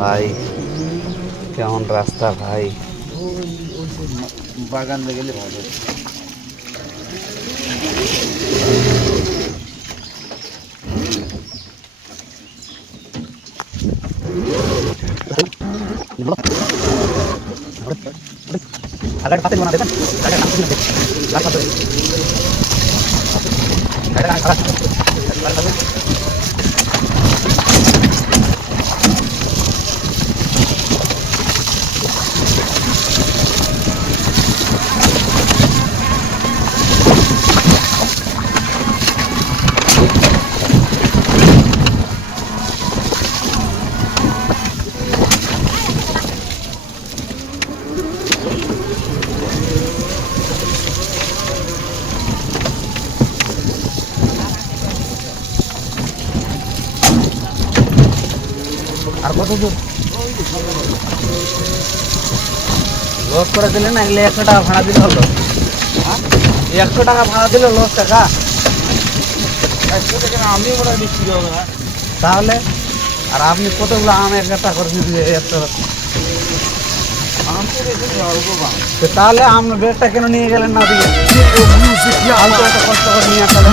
ভাই, কেমন রাস্তা ভাই? ওই যে বাগান গেলে ভালো। আগার পাতে বানা দেবেন, আগার নাম দিবেন, রাস্তা ধরে আগার খারাপ আর কত দূর লস করে দিলে না, এগুলো 100 টাকা ভাড়া দিলে হলো। 100 টাকা ভাড়া দিলে লস টাকা। আমি মনে হয় বিক্রি হবে না। তাহলে আর আপনি কতগুলো আম এক একটা করে দিলে 100 আম তো রেখে অল্প বাম। তাহলে আম ব্যাগটা কেন নিয়ে গেলেন না ওদিকে? আম তো এত কষ্ট করে নিয়ে আসলে